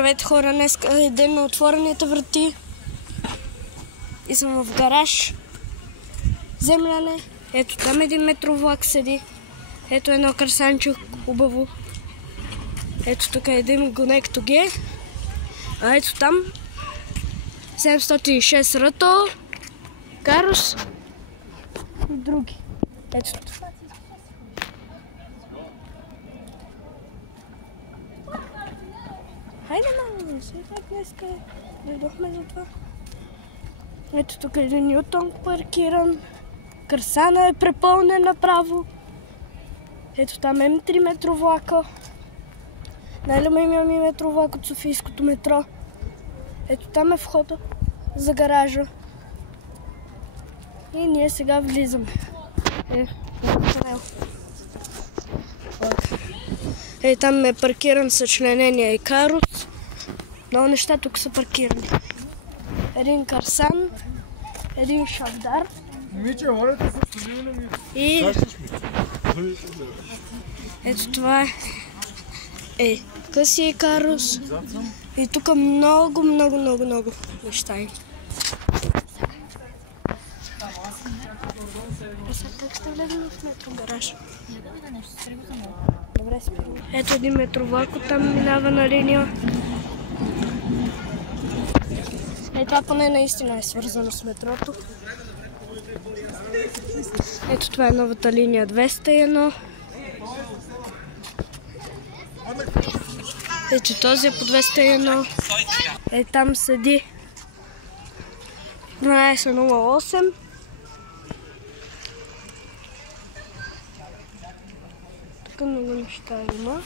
Здравейте хора, днес е ден на отворените врати и съм в гараж. Земляне, ето там един метровлак седи, ето едно кърсанче хубаво, ето тук е един гонек тоге, а ето там 706 рато, карус и други. Ето това. Хайде, мамо, все пак днеска дойдохме за това. Ето тук е един Нютон паркиран. Кърсана е препълнен направо. Ето там М3 метровлака. Най-любимия ми метровлак от Софийското метро. Ето там е входа за гаража. И ние сега влизаме. Там е паркиран съчленение и карус. Много неща тук са паркирани. Един карсан, един шавдар. И ето това е късия карус. И тук много неща. Как ще влезем в метро гараж? Добре, спираме. Ето един метровлак, оттам минава на линия. Това поне наистина е свързано с метрото. Ето това е новата линия 201. Ето този е по 201. Там седи 1208. Тук много неща има.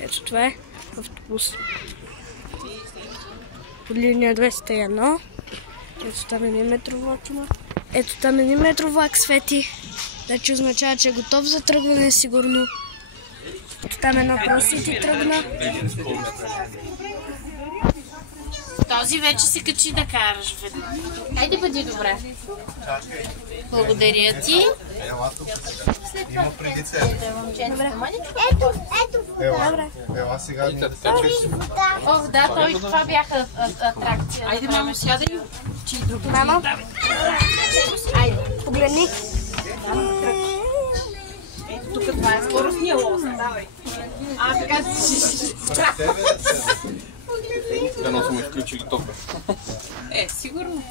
Ето това е автобус. По линия 201. Ето там един метровлак има. Ето там един метровлак свети. Значи означава, че е готов за тръгване сигурно. Ето там едно просити тръгна. Този вече се качи да караш веднага. Хайде, бъди добре. Благодаря ти. Има преди цел. Ето. Ела сега. Ох, да, това бяха атракция. Айде, мамо, сядай. Чи други. Мамо, Айде. погледни. Ето тук това е скоростния лост. Давай. Така си. Дано са му изключили тока. Сигурно.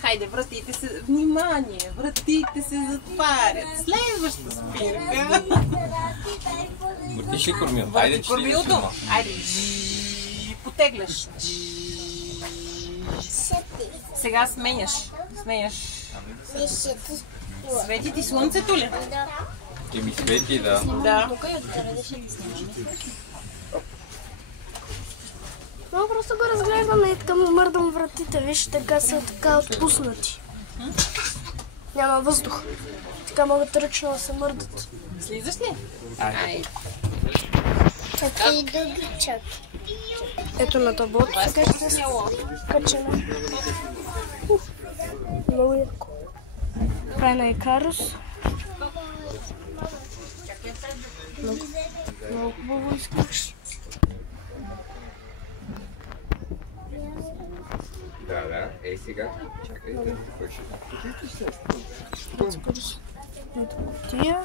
Хайде, вратите се... Внимание! Вратите се затварят. Следваща спирка. Въртиш ли кормилото? Айде, че ли си? Айде. Потегляш. Сега сменяш. Свети ти слънцето ли? Ми свети, да. Да. Но просто го разглеждаме и така му мърдам вратите. Виж, така са така отпуснати. Няма въздух. Така могат ръчно да се мърдат. Слизаш ли? Айде. Ето и други чак. Ето на таблото сега ще се качаме. Много яко. Крайна е карус. Много хубаво изглеждаш. Да. Сега. Чакай. Ето кутия.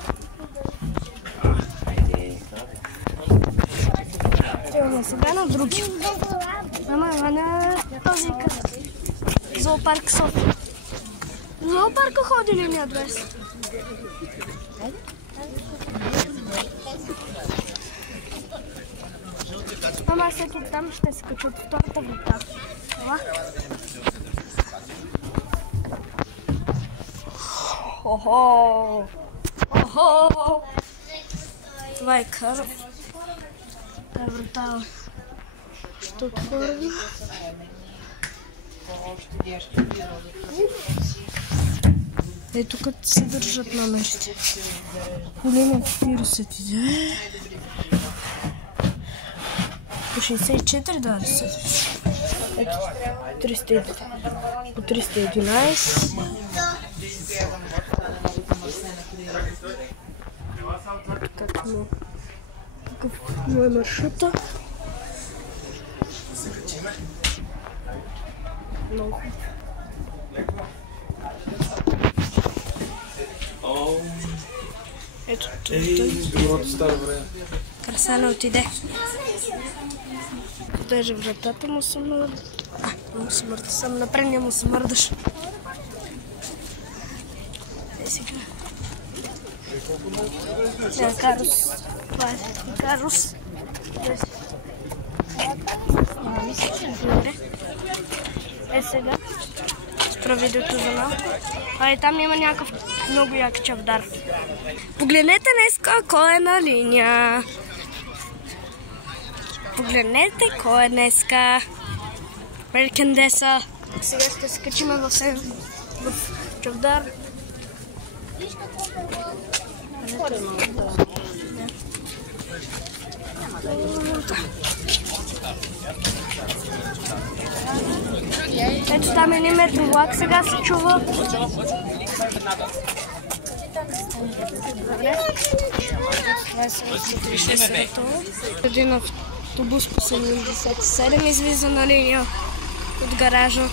Стигаме сега на други. Ама на този къс. Зоопарк София. Зоопарка ходи линия 200. Ама всеки там ще се кача от втората врата. Охо! Това е кара. Тая врата ще отворим. Ето тук се държат номерите. Линия 42. По 64 да се. Ето 300, по 311. Така, какъв му е маршрута. Много. Ето Красана отиде. Даже вратата му се мърда. Му се мърда. Съм на предния му се мърдаш. Сега. Карус. Това е Карус. Сега. Спра видеото за малко. И там има някакъв много як чавдар. Погледнете днеска кой е на линия. Погледнете кой е днеска. Меркендеса. Сега ще се качим в чавдар. Ето там един метровлак сега се чува. Един автобус по 77 излиза на линия от гаража.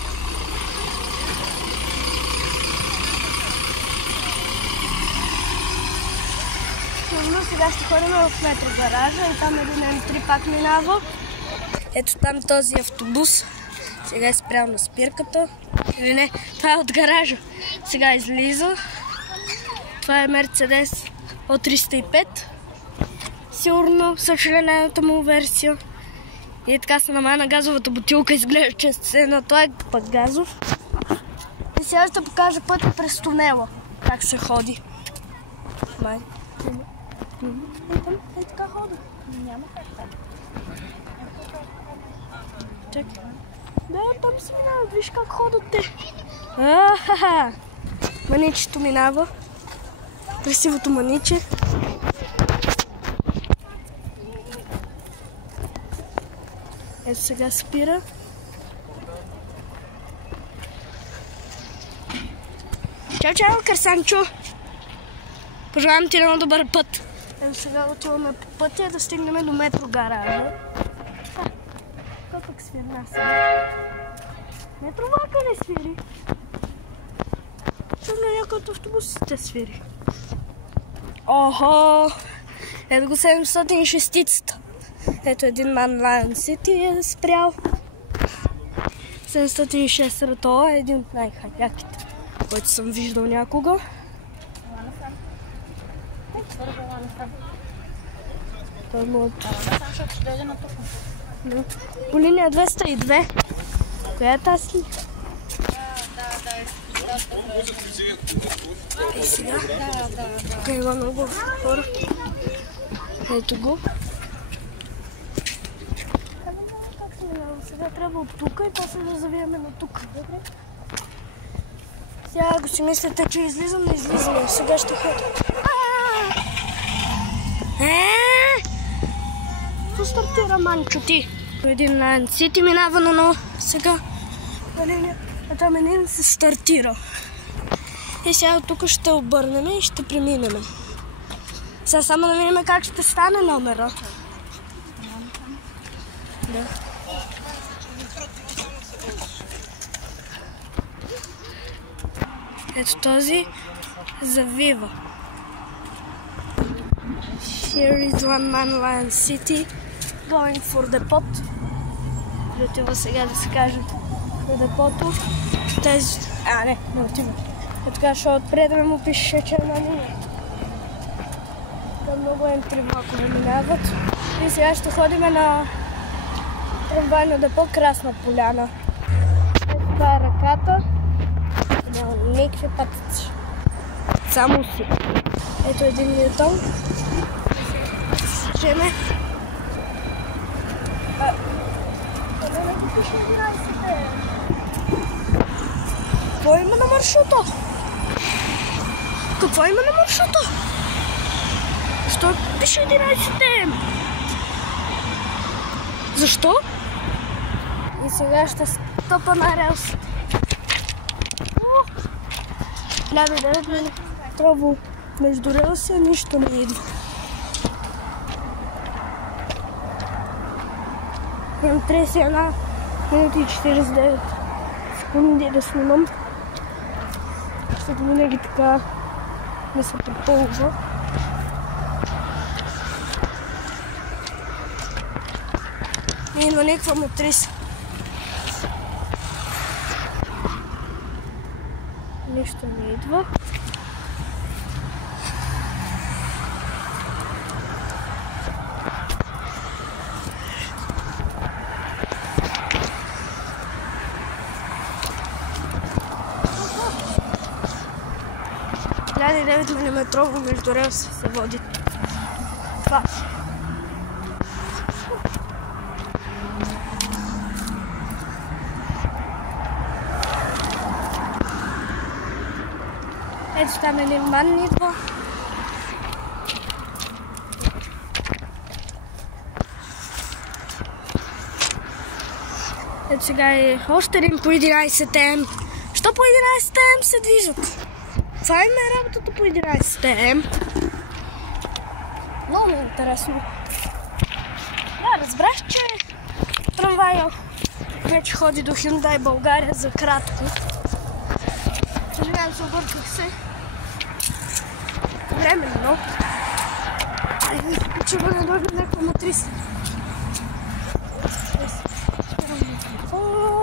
Сега ще ходим в метрогаража и там един М3 пак минава. Ето там този автобус. Сега е спрял на спирката. Или не, това е от гаража. Сега излиза. Това е Мерцедес от 305. Сигурно съчленената му версия. И така се намана газовата бутилка. Изглежда, че е на това пък газов. И сега ще покажа пътя през тунела. Как се ходи. Май. Е така хода. Няма как така. Чакай. Да, там се минават. Виж как ходят те. Ахаха. Маничето минава. Красивото маниче. Ето сега спира. Чао, чао, Красанчо. Пожелавам ти много добър път. Ето сега отиваме по пътя да стигнем до метрогаража. Кой пък свирна сега? Метровлака не свири. Чувам някой от автобусите свири. Охо! Ето го 706-цата. Ето един Man Lion City е спрял. 706 Рато е един от най-хакяките, който съм виждал някога. Той му от... По линия 202. Коя е тази ли? И сега. Тук има много хора. Ето го. Сега трябва от тук и после да завиеме на тук. Сега ако си мислите, че излизам, не излизам. Сега ще ходя. Какво стартира, манчо ти? Един Lion City минава на сега. А там един се стартира. И сега от тук ще обърнем и ще преминем. Сега само да видим как ще стане номера. Да. Ето този завива. Here is one Man Lion City going for the pot. Отива сега да се каже до депото. Тези... не отива. Ето така, защото отпред му пише, че е на линия. Там много М3 влакове минават. И сега ще ходим на трамвайно депо Красна поляна. Ето това е ръката. Няма никакви пътици. Само си. Ето един Ньютон. Жеме. Какво има на маршрута? Какво има на маршрута? Що пише 11? Защо? И сега ще стъпа на релс. 1009 минути. Трябва между релси нищо не идва. Имам 31 минути и 49 секунди да снимам. Защото винаги така не се препълва. Не идва никаква мотриса. Нищо не идва. Трябва 9 мм между релси се води. Това. Ето там един ван идва. Ето сега е още един по 11 м. Що по 11 м се движат? Това им е работата по 11 м. Много ми е интересно. Да, разбрах, че трамвая вече ходи до Hyundai България за кратко. Съжалявам, се обърках се. Временно. Че да не дойде някаква матриса. Спирам микрофон.